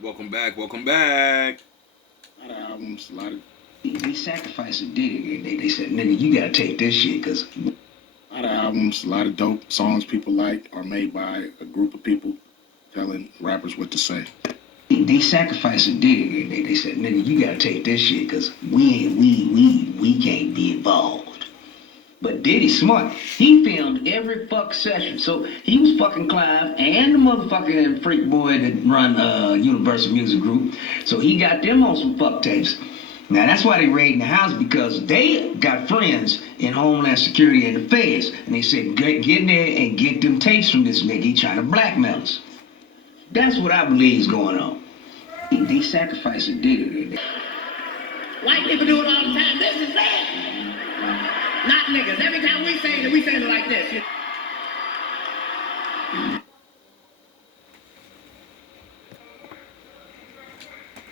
Welcome back. Welcome back. A lot of albums, a lot of. They sacrificed and did it. They said, nigga, you gotta take this shit, cause a lot of albums, a lot of dope songs people like are made by a group of people telling rappers what to say. They sacrificed and did it. They said, nigga, you gotta take this shit, cause we can't be involved. But Diddy smart. He filmed every fuck session. So he was fucking Clive and the motherfucking freak boy that run Universal Music Group. So he got them on some fuck tapes. Now that's why they raiding the house, because they got friends in Homeland Security and the feds. And they said, get in there and get them tapes from this nigga. He trying to blackmail us. That's what I believe is going on. They sacrificed and did it. White people do it all the time. This is it. Not niggas. Every time we say it like this.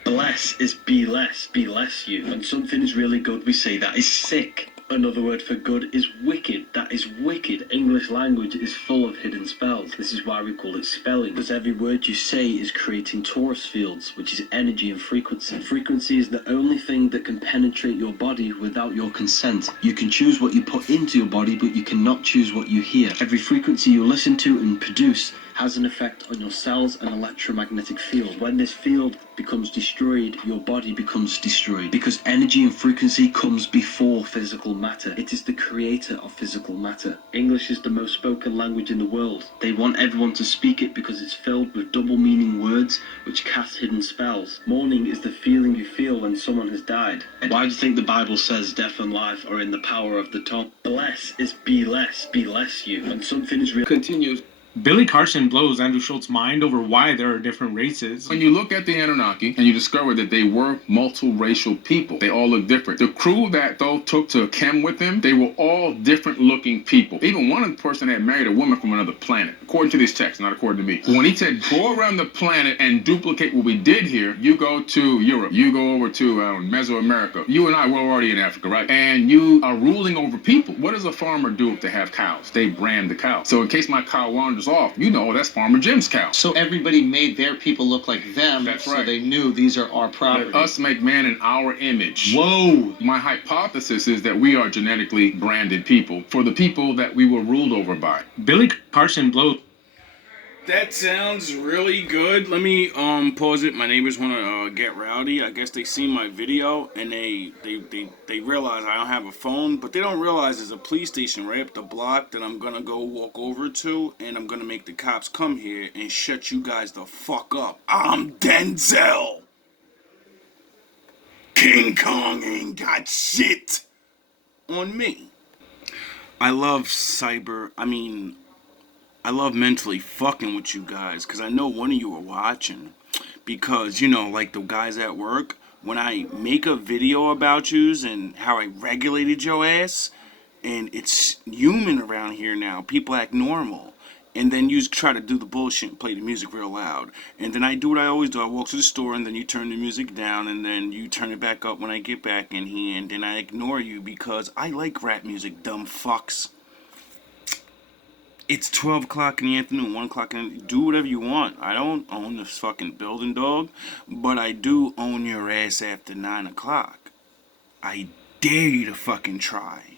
Bless is be less you. When something is really good, we say that is sick. Another word for good is wicked. That is wicked. English language is full of hidden spells. This is why we call it spelling. Because every word you say is creating torus fields, which is energy and frequency. Frequency is the only thing that can penetrate your body without your consent. You can choose what you put into your body, but you cannot choose what you hear. Every frequency you listen to and produce has an effect on your cells and electromagnetic field. When this field becomes destroyed, your body becomes destroyed. Because energy and frequency comes before physical matter. It is the creator of physical matter. English is the most spoken language in the world. They want everyone to speak it because it's filled with double meaning words which cast hidden spells. Mourning is the feeling you feel when someone has died. Why do you think the Bible says death and life are in the power of the tongue? Bless is be less you. When something is real. Continues. Billy Carson blows Andrew Schultz's mind over why there are different races. When you look at the Anunnaki and you discover that they were multiracial people, they all look different. The crew that though took to Chem with them, they were all different looking people. Even one person had married a woman from another planet, according to these texts, not according to me. When he said go around the planet and duplicate what we did here, you go to Europe, you go over to Mesoamerica. You and I were already in Africa, right? And you are ruling over people. What does a farmer do if they have cows? They brand the cow. So in case my cow wanders off, you know that's Farmer Jim's cow. So everybody made their people look like them. That's so right. They knew these are our property. Let us make man in our image. Whoa! My hypothesis is that we are genetically branded people for the people that we were ruled over by. Billy Carson blows. That sounds really good. Let me pause it. My neighbors want to get rowdy. I guess they seen my video and they realize I don't have a phone, but they don't realize there's a police station right up the block that I'm gonna go walk over to, and I'm gonna make the cops come here and shut you guys the fuck up. I'm Denzel. King Kong ain't got shit on me. I love I love mentally fucking with you guys, because I know one of you are watching. Because, you know, like the guys at work, when I make a video about yous and how I regulated your ass, and it's human around here now, people act normal. And then you try to do the bullshit and play the music real loud. And then I do what I always do. I walk to the store, and then you turn the music down, and then you turn it back up when I get back in here, and then I ignore you because I like rap music, dumb fucks. It's 12 o'clock in the afternoon, 1 o'clock in the... Do whatever you want. I don't own this fucking building, dog. But I do own your ass after 9 o'clock. I dare you to fucking try.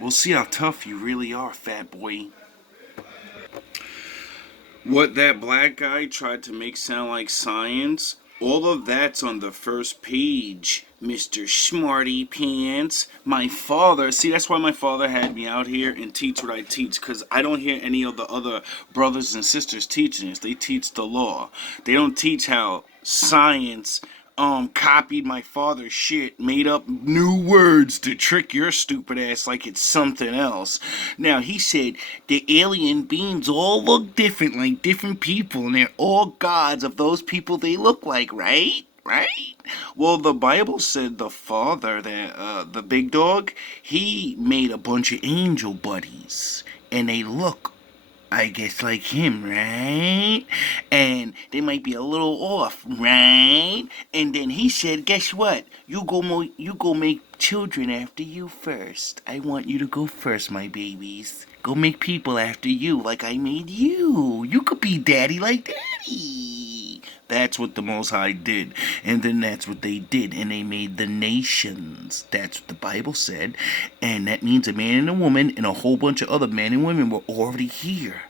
We'll see how tough you really are, fat boy. What that black guy tried to make sound like science, all of that's on the first page, Mr. Smarty Pants. My father, see, that's why my father had me out here and teach what I teach, because I don't hear any of the other brothers and sisters teaching this. They teach the law. They don't teach how science copied my father's shit, made up new words to trick your stupid ass like it's something else. Now, he said the alien beings all look different, like different people, and they're all gods of those people they look like, right? Right? Well, the Bible said the father, the big dog, he made a bunch of angel buddies, and they look, I guess, like him, right? And they might be a little off, right? And then he said, guess what? You go make children after you first. I want you to go first, my babies. Go make people after you like I made you. You could be daddy like daddy. That's what the Most High did. And then that's what they did. And they made the nations. That's what the Bible said. And that means a man and a woman and a whole bunch of other men and women were already here.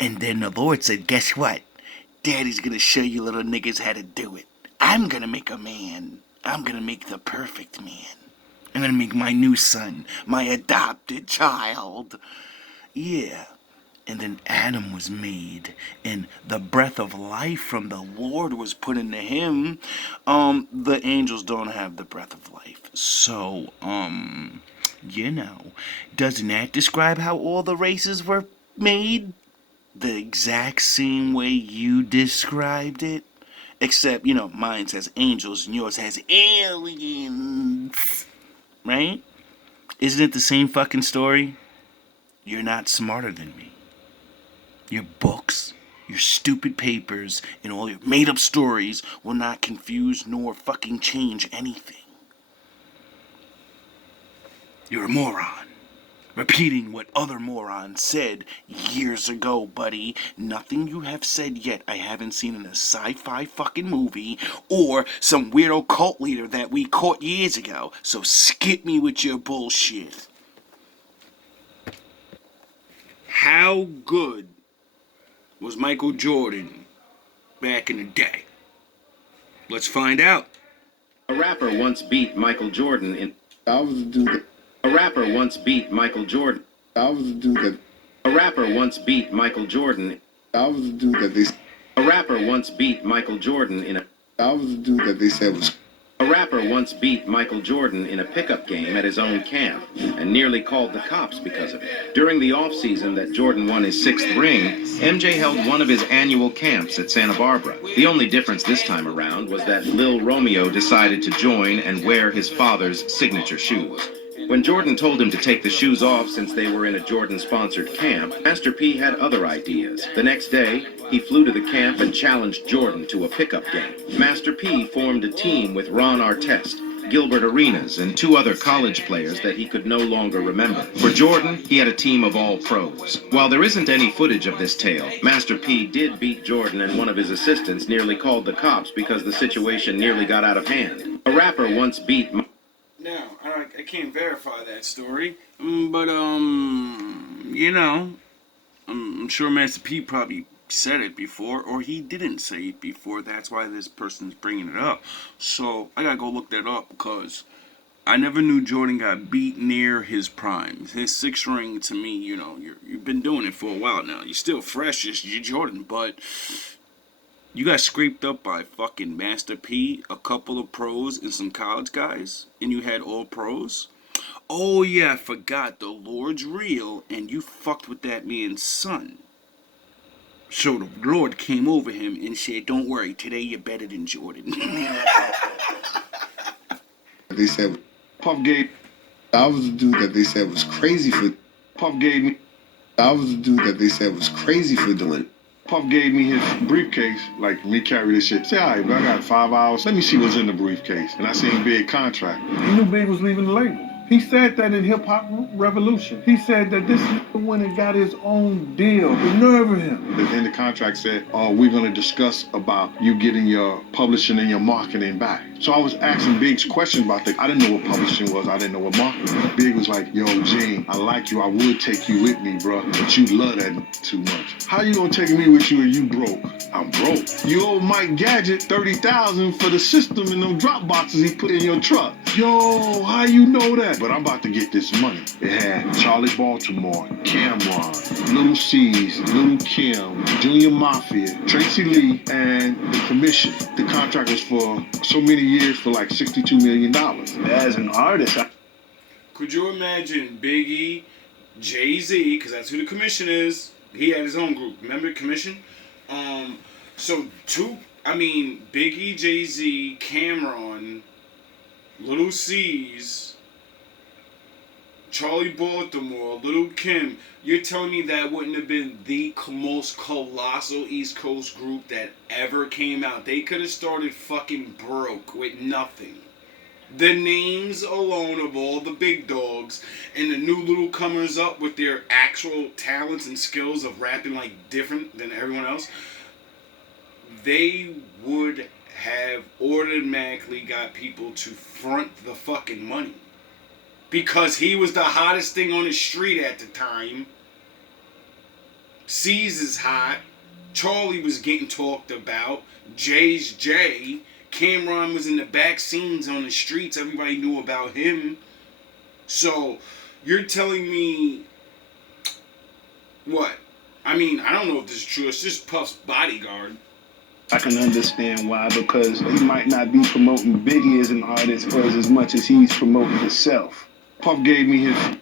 And then the Lord said, guess what? Daddy's gonna show you little niggas how to do it. I'm gonna make a man. I'm gonna make the perfect man. I'm gonna make my new son, my adopted child. Yeah. And then Adam was made, and the breath of life from the Lord was put into him. The angels don't have the breath of life. So, doesn't that describe how all the races were made? The exact same way you described it? Except, mine says angels and yours has aliens. Right? Isn't it the same fucking story? You're not smarter than me. Your books, your stupid papers, and all your made-up stories will not confuse nor fucking change anything. You're a moron. Repeating what other morons said years ago, buddy. Nothing you have said yet I haven't seen in a sci-fi fucking movie or some weirdo cult leader that we caught years ago. So skip me with your bullshit. How good was Michael Jordan back in the day? Let's find out. A rapper once beat Michael Jordan in... I was the dude that... A rapper once beat Michael Jordan. I was the dude that... A rapper once beat Michael Jordan. I was the dude that they... A rapper once beat Michael Jordan in a... I was the dude that they said was... A rapper once beat Michael Jordan in a pickup game at his own camp and nearly called the cops because of it. During the offseason that Jordan won his 6th ring, MJ held one of his annual camps at Santa Barbara. The only difference this time around was that Lil Romeo decided to join and wear his father's signature shoes. When Jordan told him to take the shoes off since they were in a Jordan-sponsored camp, Master P had other ideas. The next day, he flew to the camp and challenged Jordan to a pickup game. Master P formed a team with Ron Artest, Gilbert Arenas, and 2 other college players that he could no longer remember. For Jordan, he had a team of all pros. While there isn't any footage of this tale, Master P did beat Jordan, and one of his assistants nearly called the cops because the situation nearly got out of hand. A rapper once beat... Now, I can't verify that story, but, I'm sure Master P probably said it before, or he didn't say it before. That's why this person's bringing it up. So, I gotta go look that up, because I never knew Jordan got beat near his prime. His 6th ring, to me, you've been doing it for a while now. You're still fresh as Jordan, but... You got scraped up by fucking Master P, a couple of pros, and some college guys, and you had all pros? Oh yeah, I forgot, the Lord's real, and you fucked with that man's son. So the Lord came over him and said, don't worry, today you're better than Jordan. They said, Puff gave... I was the dude that they said was crazy for... Puff gave me... I was the dude that they said was crazy for doing it. Puff gave me his briefcase, like me carry this shit. Say, all right, I got 5 hours. Let me see what's in the briefcase. And I seen Big contract. He knew Big was leaving the label. He said that in Hip Hop Revolution. He said that this nigga went and got his own deal. The nerve of him. And the contract said, we're going to discuss about you getting your publishing and your marketing back. So I was asking Big's question about that. I didn't know what publishing was. I didn't know what marketing was. Big was like, yo, Gene, I like you. I would take you with me, bro. But you love that too much. How you going to take me with you and you broke? I'm broke. You owe Mike Gadget $30,000 for the system and them drop boxes he put in your truck. Yo, how you know that? But I'm about to get this money. It had Charlie Baltimore, Cameron, Little C's, Little Kim, Junior Mafia, Tracy Lee, and the commission. The contract was for so many years for like $62 million. As an artist, Could you imagine Biggie, Jay-Z, because that's who the commission is. He had his own group. Remember the commission? Biggie, Jay-Z, Cameron, Little C's, Charlie Baltimore, Little Kim. You're telling me that wouldn't have been the most colossal East Coast group that ever came out? They could have started fucking broke with nothing. The names alone of all the big dogs and the new little comers up with their actual talents and skills of rapping like different than everyone else, they would have automatically got people to front the fucking money. Because he was the hottest thing on the street at the time. C's is hot. Charlie was getting talked about. Jay's Jay. Cameron was in the back scenes on the streets. Everybody knew about him. So, you're telling me... What? I mean, I don't know if this is true. It's just Puff's bodyguard. I can understand why, because he might not be promoting Biggie as an artist for as much as he's promoting himself. Puff gave me his...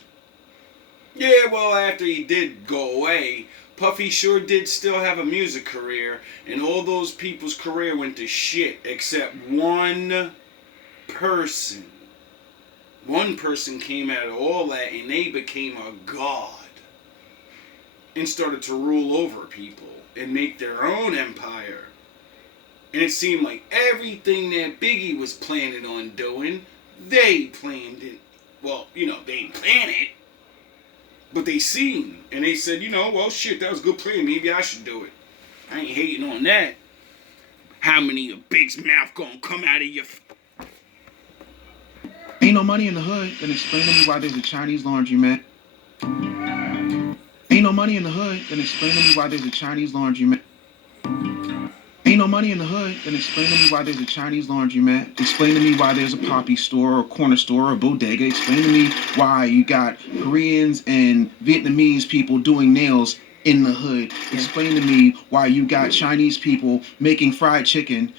Yeah, well, after he did go away, Puffy sure did still have a music career, and all those people's career went to shit, except one person. One person came out of all that, and they became a god. And started to rule over people, and make their own empire. And it seemed like everything that Biggie was planning on doing, they planned it. Well, you know, they didn't plan it. But they seen. And they said, you know, well, shit, that was a good plan. Maybe I should do it. I ain't hating on that. How many of Big's mouth gonna come out of your... Ain't no money in the hood, then explain to me why there's a Chinese laundromat. Ain't no money in the hood, then explain to me why there's a Chinese laundromat. Ain't no money in the hood, then explain to me why there's a Chinese laundromat. Explain to me why there's a poppy store or corner store or bodega. Explain to me why you got Koreans and Vietnamese people doing nails in the hood. Explain to me why you got Chinese people making fried chicken.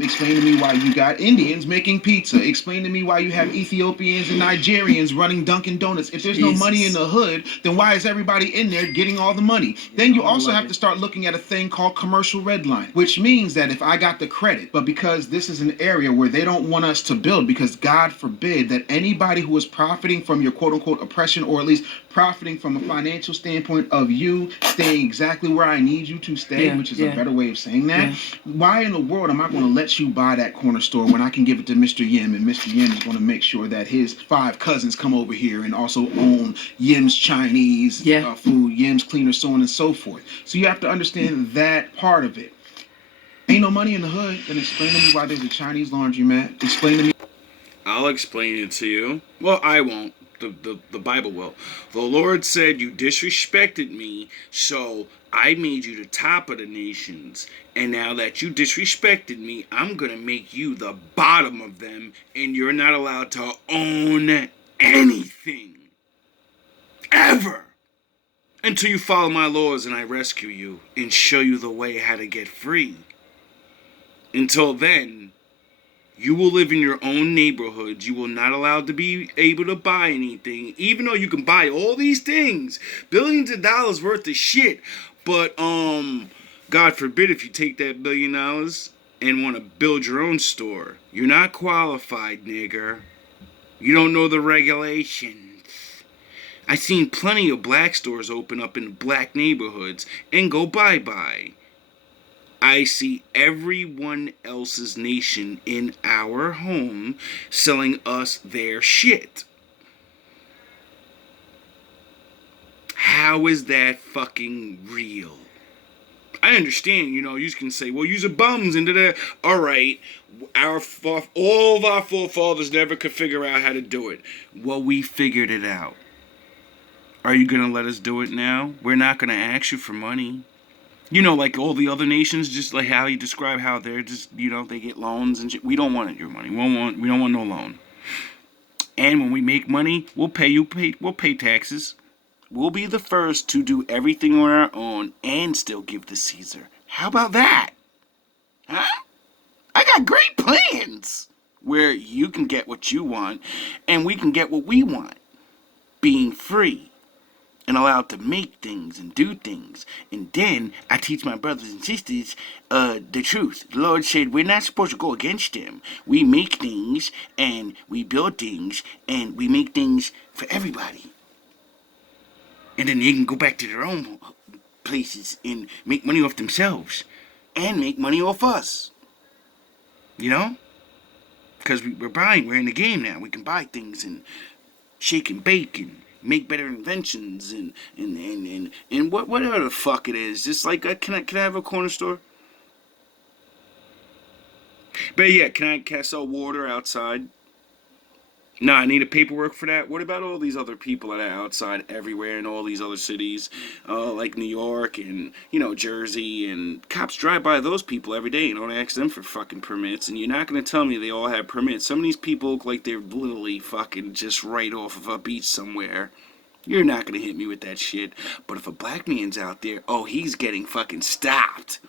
Explain to me why you got Indians making pizza. Explain to me why you have Ethiopians and Nigerians running Dunkin' Donuts. If there's no money in the hood, then why is everybody in there getting all the money? Then you also have to start looking at a thing called commercial redline, which means that if I got the credit, but because this is an area where they don't want us to build, because God forbid that anybody who is profiting from your quote-unquote oppression, or at least profiting from a financial standpoint of you staying exactly where I need you to stay, which is a better way of saying that, why in the world am I going to let you buy that corner store when I can give it to Mr. Yim, and Mr. Yim is going to make sure that his 5 cousins come over here and also own Yim's Chinese food, Yim's Cleaner, so on and so forth. So you have to understand that part of it. Ain't no money in the hood, then explain to me why there's a Chinese laundromat. Explain to me. I'll explain it to you. Well, I won't. The Bible will. The Lord said, you disrespected me, so I made you the top of the nations. And now that you disrespected me, I'm going to make you the bottom of them, and you're not allowed to own anything. Ever. Until you follow my laws and I rescue you and show you the way how to get free. Until then, you will live in your own neighborhood. You will not allowed to be able to buy anything, even though you can buy all these things, billions of dollars worth of shit. But God forbid if you take that $1 billion and want to build your own store. You're not qualified, nigger. You don't know the regulations. I've seen plenty of black stores open up in black neighborhoods and go bye-bye. I see everyone else's nation in our home selling us their shit. How is that fucking real? I understand, you know, you can say, well, you're bums into that. All right, all of our forefathers never could figure out how to do it. Well, we figured it out. Are you going to let us do it now? We're not going to ask you for money. You know, like all the other nations, just like how you describe how they're just, you know, they get loans and shit. We don't want your money. We don't want no loan. And when we make money, we'll pay taxes. We'll be the first to do everything on our own and still give to Caesar. How about that? Huh? I got great plans where you can get what you want and we can get what we want. Being free. And allowed to make things and do things. And then I teach my brothers and sisters the truth. The Lord said we're not supposed to go against him. We make things and we build things and we make things for everybody. And then they can go back to their own places and make money off themselves. And make money off us. You know? Because we're in the game now. We can buy things and shake and bake and make better inventions and whatever the fuck it is. Just like, can I have a corner store? But yeah, can I sell water outside? No, I need a paperwork for that. What about all these other people that are outside everywhere in all these other cities, like New York and, you know, Jersey, and cops drive by those people every day and don't ask them for fucking permits, and you're not going to tell me they all have permits. Some of these people look like they're literally fucking just right off of a beach somewhere. You're not going to hit me with that shit. But if a black man's out there, oh, he's getting fucking stopped.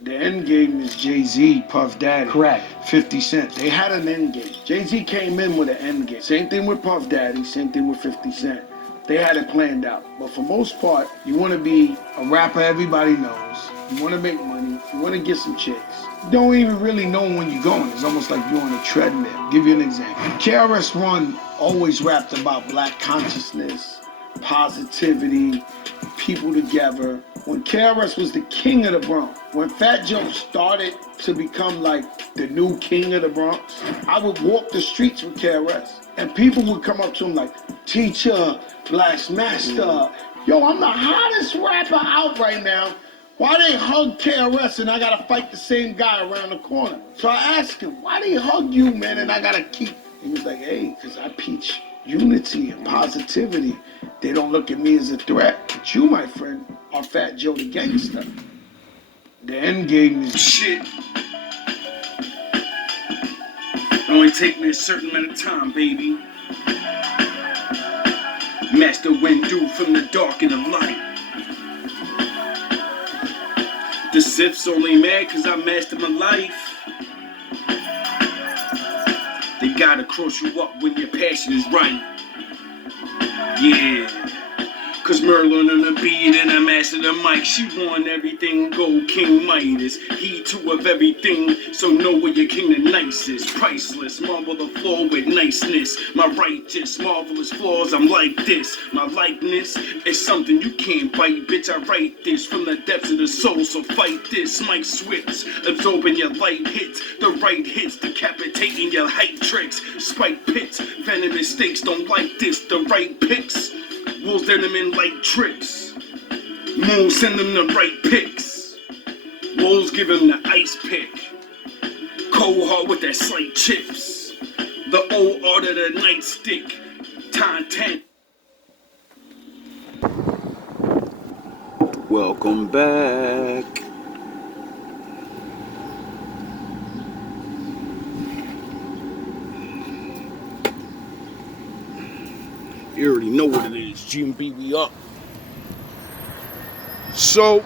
The end game is Jay-Z, Puff Daddy. Correct. 50 Cent. They had an end game. Jay-Z came in with an end game. Same thing with Puff Daddy, same thing with 50 Cent. They had it planned out. But for most part, you want to be a rapper everybody knows. You want to make money. You want to get some chicks. You don't even really know when you're going. It's almost like you're on a treadmill. Give you an example. KRS-One always rapped about black consciousness, positivity, people together. When KRS was the king of the Bronx, when Fat Joe started to become like the new king of the Bronx, I would walk the streets with KRS, and people would come up to him like, teacher, blast master, yo, I'm the hottest rapper out right now. Why they hug KRS and I gotta fight the same guy around the corner? So I asked him, why they hug you, man, and I gotta keep... He was like, hey, because I preach unity and positivity. They don't look at me as a threat. But you, my friend, are Fat Joe the gangster. The end game is shit. It only take me a certain amount of time, baby. Master Windu from the dark and the light. The Sith's only mad cause I mastered my life. They gotta cross you up when your passion is right. Yeah. Cause Merlin on the beat and I mastered the mic. She won everything, go King Midas. He too of everything, so know where your king the nicest. Priceless, marble the floor with niceness. My righteous, marvelous flaws, I'm like this. My likeness is something you can't bite, bitch. I write this from the depths of the soul, so fight this. Mike Switz, absorbing your light hits. The right hits, decapitating your hype tricks. Spike pits, venomous stakes, don't like this. The right picks. Wolves send them in like trips. Moons send them the right picks. Wolves give them the ice pick. Cold hard with that slight chips. The old art of the nightstick. Time 10. Welcome back. You already know what it is. GMB, we up. So,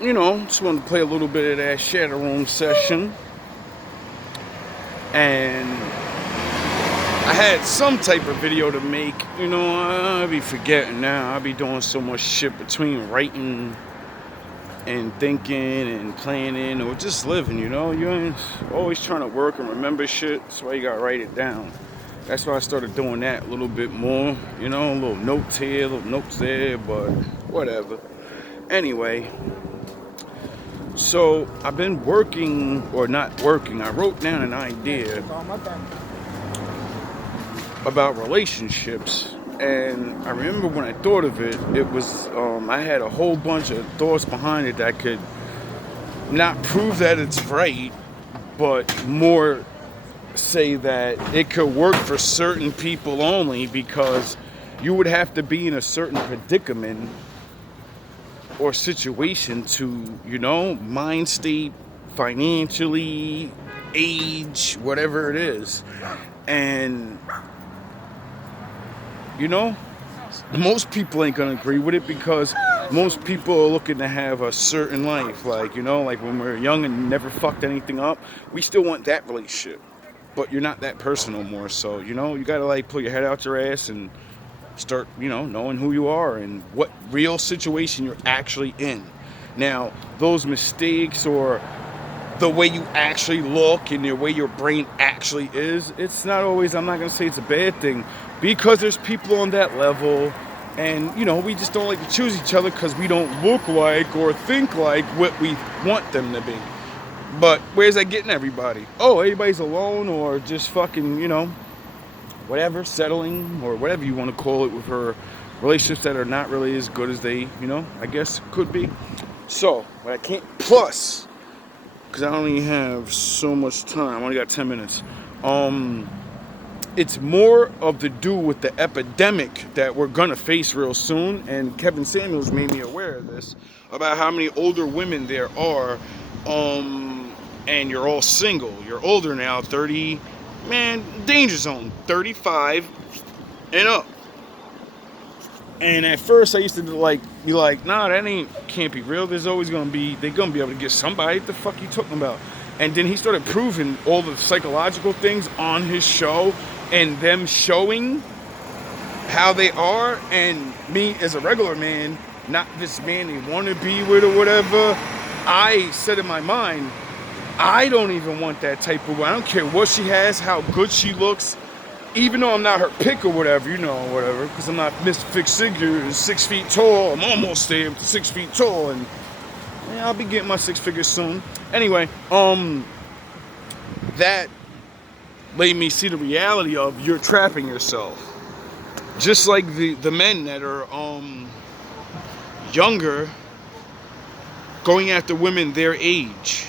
you know, just wanted to play a little bit of that Shadow Room session. And I had some type of video to make. You know, I'll be forgetting now. I'll be doing so much shit between writing and thinking and planning or just living, you know. You're always trying to work and remember shit. That's why you gotta write it down. That's why I started doing that a little bit more, you know, little notes here, little notes there, but whatever. Anyway, so I've been working, or not working, I wrote down an idea about relationships, and I remember when I thought of it, it was, I had a whole bunch of thoughts behind it that could not prove that it's right, but more say that it could work for certain people only, because you would have to be in a certain predicament or situation to, you know, mind state, financially, age, whatever it is. And, you know, most people ain't gonna agree with it, because most people are looking to have a certain life. Like, you know, like when we were young and never fucked anything up, we still want that relationship. But you're not that person no more, so, you know, you gotta, like, pull your head out your ass and start, you know, knowing who you are and what real situation you're actually in. Now, those mistakes or the way you actually look and the way your brain actually is, it's not always, I'm not gonna say it's a bad thing, because there's people on that level, and, you know, we just don't like to choose each other because we don't look like or think like what we want them to be. But where's that getting everybody? Oh, everybody's alone or just fucking, you know, whatever, settling or whatever you want to call it with her relationships that are not really as good as they, you know, I guess could be. So, but I can't, plus, because I only have so much time. I only got 10 minutes. It's more of the do with the epidemic that we're gonna face real soon, and Kevin Samuels made me aware of this, about how many older women there are, and you're all single. You're older now, 30, man, danger zone, 35 and up. And at first I used to be like, nah, that can't be real. There's always gonna be, they're gonna be able to get somebody. What the fuck you talking about? And then he started proving all the psychological things on his show, and them showing how they are, and me as a regular man, not this man they want to be with or whatever. I said in my mind, I don't even want that type of, I don't care what she has, how good she looks, even though I'm not her pick or whatever, whatever, because I'm not Miss Fix Figure, 6 feet tall. I'm almost there, 6 feet tall, and yeah, I'll be getting my 6 figures soon. Anyway, that made me see the reality of you're trapping yourself. Just like the men that are younger, going after women their age.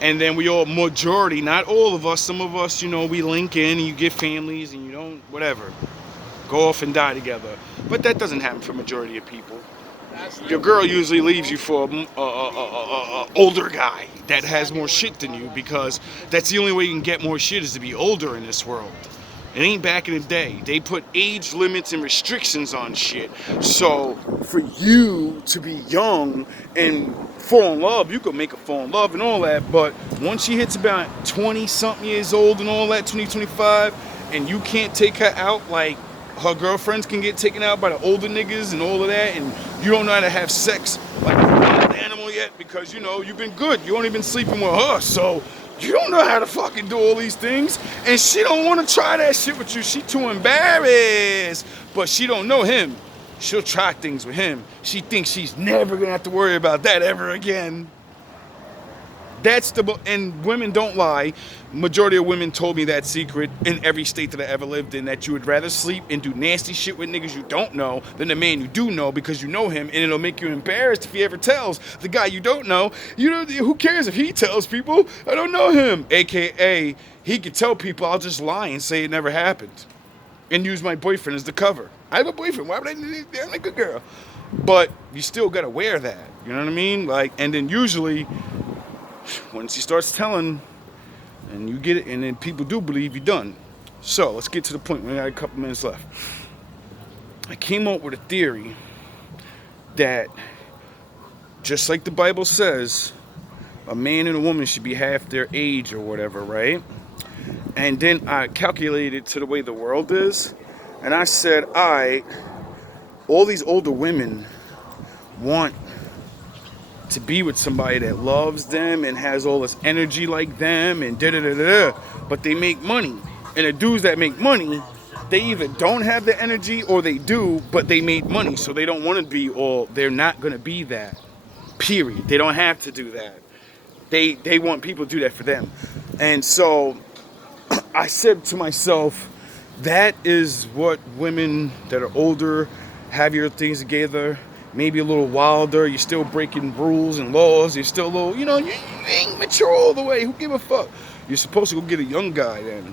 And then we all, majority, not all of us, some of us, we link in and you get families and you don't, whatever, go off and die together. But that doesn't happen for majority of people. Your girl usually leaves you for a older guy that has more shit than you, because that's the only way you can get more shit, is to be older in this world. It ain't back in the day. They put age limits and restrictions on shit. So for you to be young and fall in love, you could make her fall in love and all that, but once she hits about 20 something years old and all that, 20, 25, and you can't take her out like her girlfriends can get taken out by the older niggas and all of that, and you don't know how to have sex like a wild animal yet, because you've been good, you only been sleeping with her, so you don't know how to fucking do all these things, and she don't want to try that shit with you. She too embarrassed, but she don't know him. She'll try things with him. She thinks she's never gonna have to worry about that ever again. And women don't lie. Majority of women told me that secret in every state that I ever lived in, that you would rather sleep and do nasty shit with niggas you don't know than the man you do know, because you know him, and it'll make you embarrassed if he ever tells the guy you don't know. Who cares if he tells people? I don't know him. AKA, he could tell people, I'll just lie and say it never happened and use my boyfriend as the cover. I have a boyfriend. Why would I need that? I'm a good girl. But you still gotta wear that. You know what I mean? And then usually, once he starts telling, and you get it, and then people do believe, you're done. So let's get to the point. We got a couple minutes left. I came up with a theory that, just like the Bible says, a man and a woman should be half their age or whatever, right? And then I calculated to the way the world is, and I said, all these older women want to be with somebody that loves them and has all this energy like them and da-da-da-da-da, but they make money. And the dudes that make money, they either don't have the energy or they do, but they made money, so they don't want to be, or they're not going to be that, period. They don't have to do that. They want people to do that for them. And so I said to myself, that is what women that are older, have your things together, maybe a little wilder, you're still breaking rules and laws, you're still a little, you ain't mature all the way, who give a fuck? You're supposed to go get a young guy then,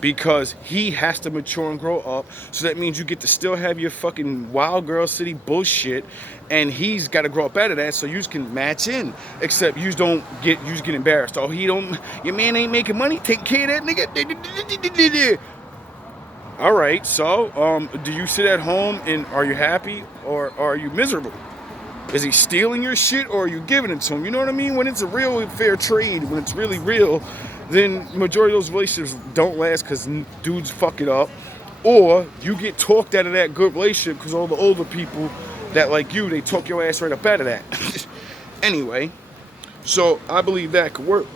because he has to mature and grow up, so that means you get to still have your fucking wild girl city bullshit, and he's got to grow up out of that, so you can match in, except you just get embarrassed. Oh, your man ain't making money, take care of that nigga. All right, so do you sit at home and are you happy, or are you miserable? Is he stealing your shit, or are you giving it to him? You know what I mean? When it's a real fair trade, when it's really real, then majority of those relationships don't last because dudes fuck it up, or you get talked out of that good relationship because all the older people that like you, they talk your ass right up out of that. Anyway, so I believe that could work.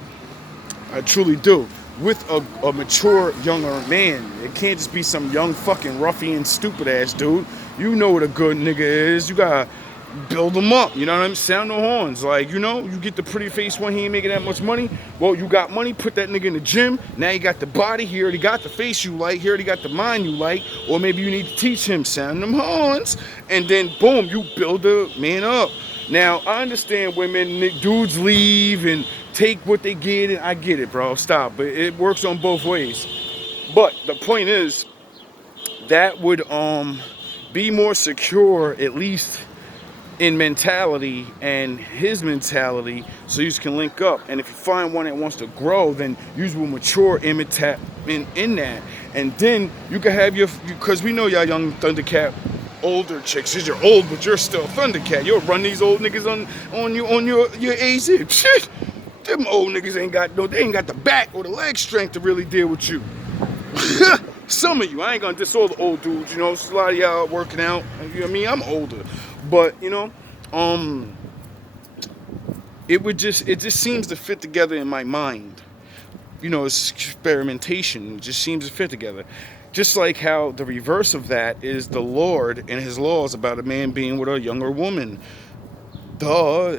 I truly do. With a mature, younger man. It can't just be some young fucking ruffian, stupid ass dude. You know what a good nigga is. You gotta build him up. You know what I mean? Sound the horns. You get the pretty face one, he ain't making that much money. Well, you got money, put that nigga in the gym. Now you got the body, he already got the face you like, he already got the mind you like. Or maybe you need to teach him, sound them horns. And then, boom, you build the man up. Now, I understand women, dudes leave and take what they get, and I get it, bro. Stop. But it works on both ways. But the point is, that would be more secure, at least in mentality and his mentality, so you can link up. And if you find one that wants to grow, then you will mature in that, and then you can have your, because we know y'all young Thundercat older chicks, cause you're old but you're still Thundercat. You'll run these old niggas on your AZ. Shit, them old niggas ain't got the back or the leg strength to really deal with you. Some of you, I ain't gonna diss all the old dudes, you know, a lot of y'all working out, you know what I mean? I'm older, but, you know, it just seems to fit together in my mind. You know, it's experimentation, it just seems to fit together. Just like how the reverse of that is the Lord and his laws about a man being with a younger woman. Duh.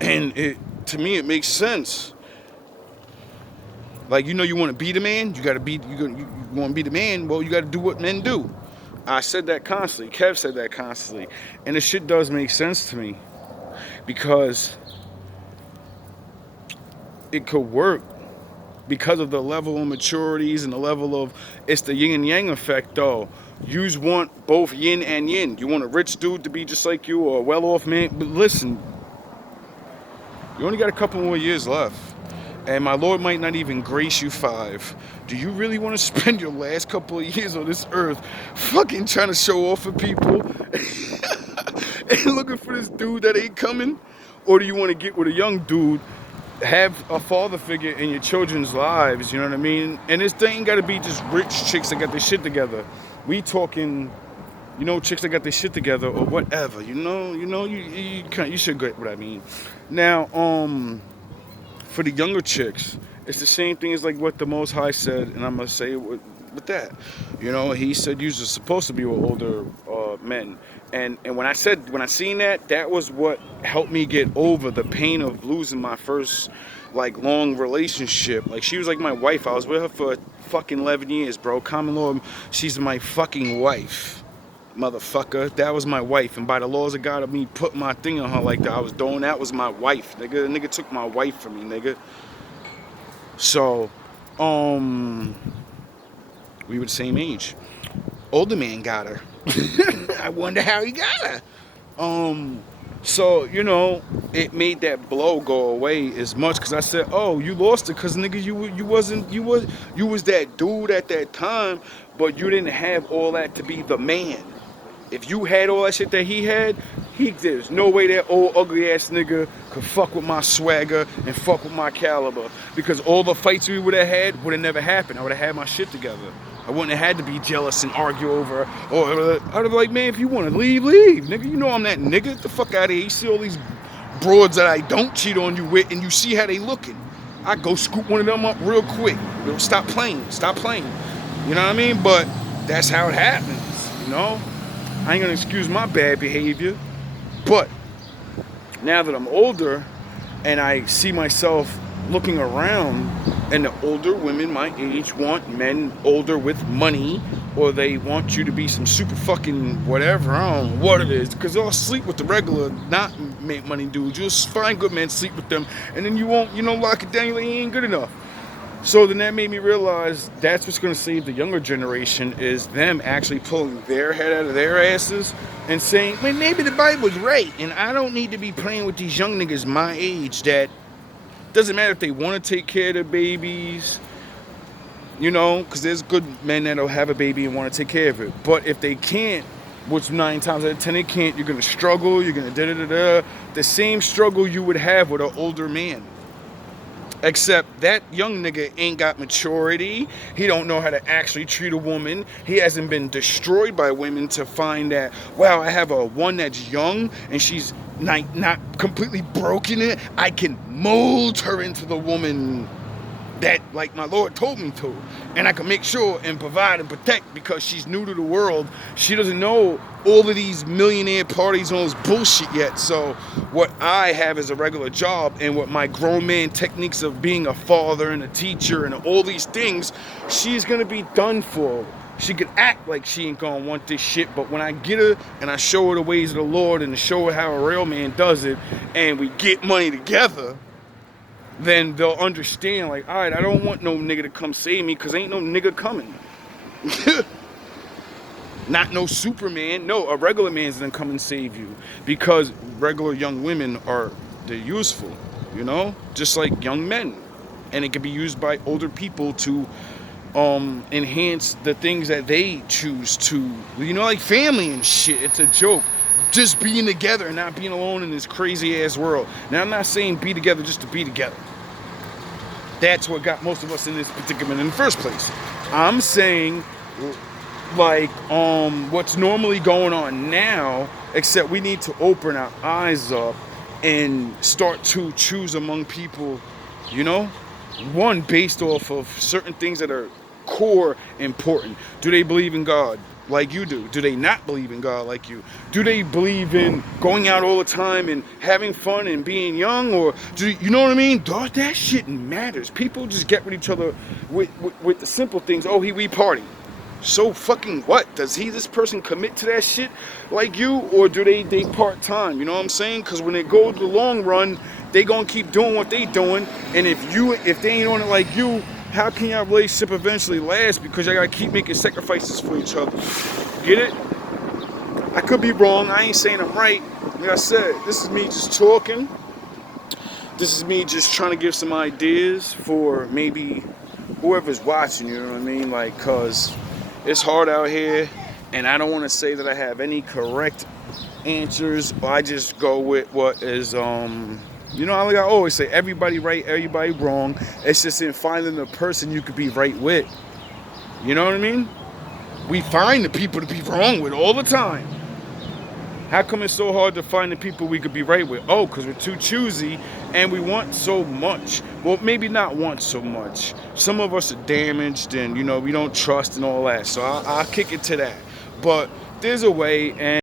To me, it makes sense. Like, you know, you want to be the man, you want to be the man, well, you got to do what men do. I said that constantly. Kev said that constantly. And the shit does make sense to me. Because it could work. Because of the level of maturities and the level of, it's the yin and yang effect, though. You want both yin and yin. You want a rich dude to be just like you, or a well-off man. But listen, you only got a couple more years left. And my Lord might not even grace you 5. Do you really want to spend your last couple of years on this earth fucking trying to show off for people and looking for this dude that ain't coming? Or do you want to get with a young dude, have a father figure in your children's lives, you know what I mean? And this thing ain't got to be just rich chicks that got their shit together. We talking, you know, chicks that got their shit together or whatever, you should get what I mean. Now, for the younger chicks, it's the same thing as like what the Most High said, and I'm gonna say it with that. You know, he said you're supposed to be with older men, and when I seen that, that was what helped me get over the pain of losing my first like long relationship. Like, she was like my wife. I was with her for fucking 11 years, bro. Common law, she's my fucking wife. Motherfucker, that was my wife, and by the laws of God of me putting my thing on her like that, that was my wife, nigga. The nigga took my wife from me, nigga. So, we were the same age. Older man got her. I wonder how he got her. So, you know, it made that blow go away as much, because I said, oh, you lost it because, nigga, you was that dude at that time, but you didn't have all that to be the man. If you had all that shit that he had, there's no way that old ugly ass nigga could fuck with my swagger and fuck with my caliber. Because all the fights we would have had would have never happened. I would have had my shit together. I wouldn't have had to be jealous and argue over, or I'd have been like, man, if you want to leave, nigga. You know I'm that nigga. Get the fuck out of here. You see all these broads that I don't cheat on you with, and you see how they looking. I go scoop one of them up real quick. Stop playing. You know what I mean? But that's how it happens, you know? I ain't gonna excuse my bad behavior, but now that I'm older and I see myself looking around, and the older women my age want men older with money, or they want you to be some super fucking whatever, I don't know what it is, because they'll sleep with the regular not make money dudes. You'll find good men, sleep with them, and then you won't, lock it down, you're like, he ain't good enough. So then that made me realize that's what's going to save the younger generation, is them actually pulling their head out of their asses and saying, well, maybe the Bible's right, and I don't need to be playing with these young niggas my age that doesn't matter if they want to take care of their babies, because there's good men that'll have a baby and want to take care of it. But if they can't, which 9 times out of 10 they can't, you're going to struggle, you're going to da-da-da-da. The same struggle you would have with an older man. Except that young nigga ain't got maturity. He don't know how to actually treat a woman. He hasn't been destroyed by women to find that, wow, I have a one that's young and she's not completely broken it. I can mold her into the woman that, like my Lord told me to. And I can make sure and provide and protect, because she's new to the world. She doesn't know all of these millionaire parties and all this bullshit yet. So what I have is a regular job, and what my grown man techniques of being a father and a teacher and all these things, she's going to be done for. She could act like she ain't going to want this shit, but when I get her and I show her the ways of the Lord and show her how a real man does it, and we get money together, then they'll understand, like, all right, I don't want no nigga to come save me because ain't no nigga coming. Not no Superman. No, a regular man's gonna come and save you because regular young women they're useful, you know, just like young men, and it can be used by older people to enhance the things that they choose to, you know, like family and shit. It's a joke. Just being together and not being alone in this crazy ass world. Now, I'm not saying be together just to be together. That's what got most of us in this predicament in the first place. I'm saying, like, what's normally going on now, except we need to open our eyes up and start to choose among people, you know, one based off of certain things that are core important. Do they believe in God like you do? Do they not believe in God like you? Do they believe in going out all the time and having fun and being young? Or do you know what I mean? That shit matters. People just get with each other with the simple things. Oh, we party. So fucking what? Does this person commit to that shit like you? Or do they part-time? You know what I'm saying? Because when they go the long run, they gonna keep doing what they doing. And if they ain't on it like you, how can your relationship eventually last? Because y'all gotta keep making sacrifices for each other. Get it? I could be wrong. I ain't saying I'm right. Like I said, this is me just talking. This is me just trying to give some ideas for maybe whoever's watching, you know what I mean? Like, cause it's hard out here, and I don't want to say that I have any correct answers. I just go with what is, you know, like I always say, everybody right, everybody wrong. It's just in finding the person you could be right with. You know what I mean? We find the people to be wrong with all the time. How come it's so hard to find the people we could be right with? Oh, because we're too choosy and we want so much. Well, maybe not want so much. Some of us are damaged and, you know, we don't trust and all that. So I'll kick it to that. But there's a way, and